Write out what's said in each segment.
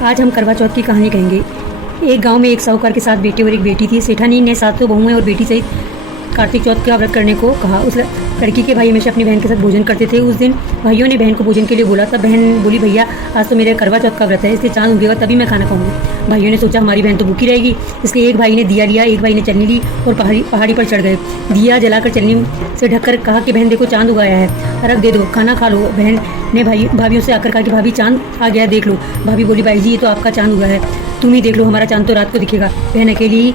आज हम करवा चौथ की कहानी कहेंगे। एक गांव में एक साहूकार के साथ बेटे और एक बेटी थी। सेठानी ने 7 बहुएं और बेटी सहित कार्तिक चौथ का व्रत करने को कहा। उस लड़की के भाई हमेशा अपनी बहन के साथ भोजन करते थे। उस दिन भाइयों ने बहन को भोजन के लिए बोला। तब बहन बोली, भैया आज तो मेरे करवा चौथ का व्रत है, इसलिए चांद उगेगा तभी मैं खाना खाऊंगी। भाइयों ने सोचा हमारी बहन तो भूखी रहेगी, इसलिए एक भाई ने दिया लिया, एक भाई ने चलनी ली और पहाड़ी पर चढ़ गए। दिया जलाकर चलनी से ढककर कहा कि बहन देखो चांद उगाया है, अर्घ दे दो, खाना खा लो। बहन ने भाभियों से आकर कहा कि भाभी चांद आ गया, देख लो। भाभी बोली, भाई जी ये तो आपका चांद उगा है, तुम ही देख लो, हमारा चांद तो रात को दिखेगा। बहन अकेली ही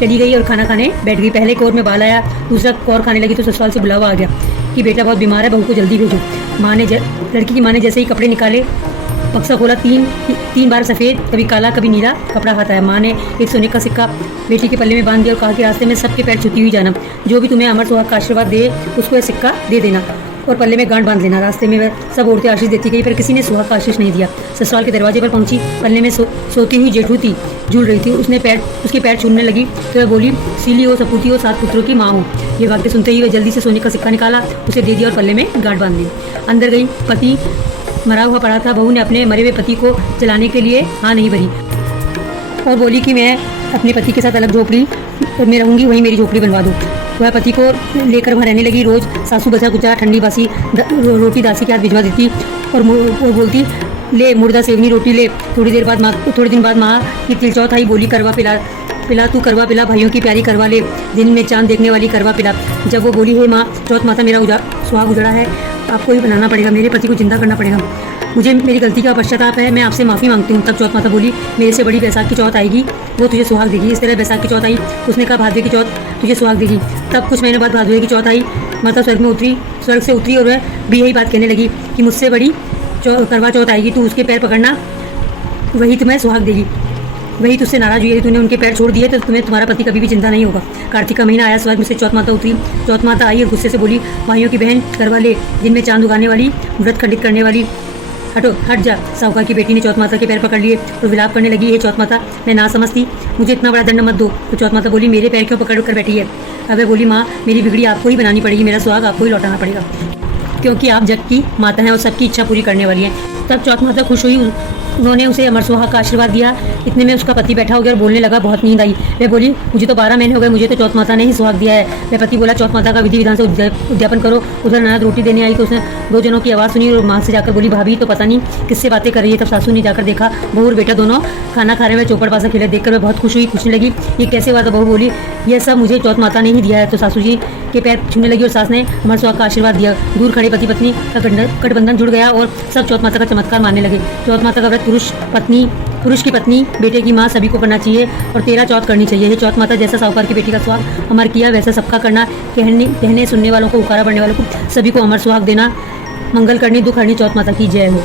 चली गई और खाना खाने बैठ गई। पहले कौर में बाल आया, दूसरा कौर खाने लगी तो ससुराल से बुलावा आ गया कि बेटा बहुत बीमार है, बहू को जल्दी भेजो। लड़की की माँ ने जैसे ही कपड़े निकाले, बक्सा खोला, तीन बार सफ़ेद, कभी काला कभी नीला कपड़ा हाथ आया। माँ ने एक सोने का सिक्का बेटी के पल्ले में बांध दिया और कहा कि रास्ते में सबके पैर छूती हुई जाना, जो भी तुम्हें अमर सुहाग का आशीर्वाद दे उसको यह सिक्का दे देना और पल्ले में गांठ बांध लेना। रास्ते में वह सब औरतें आशीष देती गई, पर किसी ने सुहाग का आशीष नहीं दिया। ससुराल के दरवाजे पर पहुंची, पल्ले में सोती हुई जेठू थी, झूल रही थी। उसके पैर छूने लगी तो वह बोली, सीली हो, सपूती हो, 7 पुत्रों की माँ हो। ये वाक्य सुनते ही वह जल्दी से सोने का सिक्का निकाला, उसे दे दिया और पल्ले में गांठ बांध दी। अंदर गई, पति मरा हुआ पड़ा था। बहू ने अपने मरे हुए पति को जलाने के लिए हाँ नहीं भरी और बोली कि मैं अपने पति के साथ अलग झोपड़ी में रहूँगी, वहीं मेरी झोपड़ी बनवा दो। वह पति को लेकर वहाँ रहने लगी। रोज़ सासू बचा कुचा ठंडी बासी रोटी दासी के हाथ भिजवा देती और बोलती, ले मुर्दा सेवनी रोटी ले। थोड़े दिन बाद माँ की तिलचौथ आई। बोली, करवा पिला तू, करवा पिला, भाइयों की प्यारी करवा ले, दिन में चांद देखने वाली करवा पिला। जब वो बोली, हे माँ चौथ माता, मेरा सुहाग उजड़ा है, आपको ही बनाना पड़ेगा, मेरे पति को जिंदा करना पड़ेगा, मुझे मेरी गलती का पश्चाताप है, मैं आपसे माफ़ी मांगती हूँ। तब चौथ माता बोली, मेरे से बड़ी बैसाख की चौथ आएगी, वो तुझे सुहाग देगी। इस तरह बैसाख की चौथ आई, उसने कहा भादवे की चौथ तुझे सुहाग देगी। तब कुछ महीने बाद भादवे की चौथ आई। माता स्वर्ग से उतरी और वह भी यही बात कहने लगी कि मुझसे बड़ी करवा चौथ आएगी, तू उसके पैर पकड़ना, वही तुम्हें सुहाग देगी। वही तुझसे नाराज हुई है, तूने उनके पैर छोड़ दिए तो तुम्हारा पति कभी भी जिंदा नहीं होगा। कार्तिक का महीना आया, स्वर्ग में से चौथ माता उतरी। चौथ माता आई और गुस्से से बोली, भाइयों की बहन करवा ले, दिन में चांद उगाने वाली, व्रत खंडित करने वाली, हट जा। साहूकार की बेटी ने चौथ माता के पैर पकड़ लिए और विलाप करने लगी, हे चौथ माता, मैं ना समझती, मुझे इतना बड़ा दंड मत दो। तो चौथ माता बोली, मेरे पैर क्यों पकड़ कर बैठी है? अब बोली, माँ मेरी बिगड़ी आपको ही बनानी पड़ेगी, मेरा सुहाग आपको ही लौटाना पड़ेगा, क्योंकि आप जग की माता हैं और सबकी इच्छा पूरी करने वाली हैं। तब चौथ माता खुश हुई, उन्होंने उसे अमर सुहाग का आशीर्वाद दिया। इतने में उसका पति बैठा हो गया और बोलने लगा, बहुत नींद आई। वह बोली, मुझे तो 12 महीने हो गए, मुझे तो चौथ माता ने ही सुहाग दिया है। वह पति बोला, चौथ माता का विधि विधान से उद्यापन करो। उधर ननद रोटी देने आई तो उसने 2 जनों की आवाज़ सुनी और माँ से जाकर बोली, भाभी तो पता नहीं किससे बातें कर रही है। तब सासू ने जाकर देखा, बहू और बेटा दोनों खाना खा रहे हुए चौपड़ पासा खेले। देखकर वह बहुत खुश हुई, पूछने लगी, ये कैसे हुआ? तो बहू बोली, यह सब मुझे चौथ माता ने ही दिया है। तो सासू जी के पैर छूने लगी और सास ने अमर सुहाग का आशीर्वाद दिया। दूर खड़े पति पत्नी का गठबंधन जुड़ गया और सब चौथ माता का चमत्कार मानने लगे। चौथ माता का व्रत पुरुष की पत्नी, बेटे की माँ सभी को करना चाहिए और 13 चौथ करनी चाहिए। ये चौथ माता जैसा साहूकार की बेटी का सुहाग अमर किया, वैसा सबका करना। कहने सुनने वालों को, उकारा पड़ने वालों को, सभी को अमर सुहाग देना। मंगल करनी, दुख हरनी, चौथ माता की जय हो।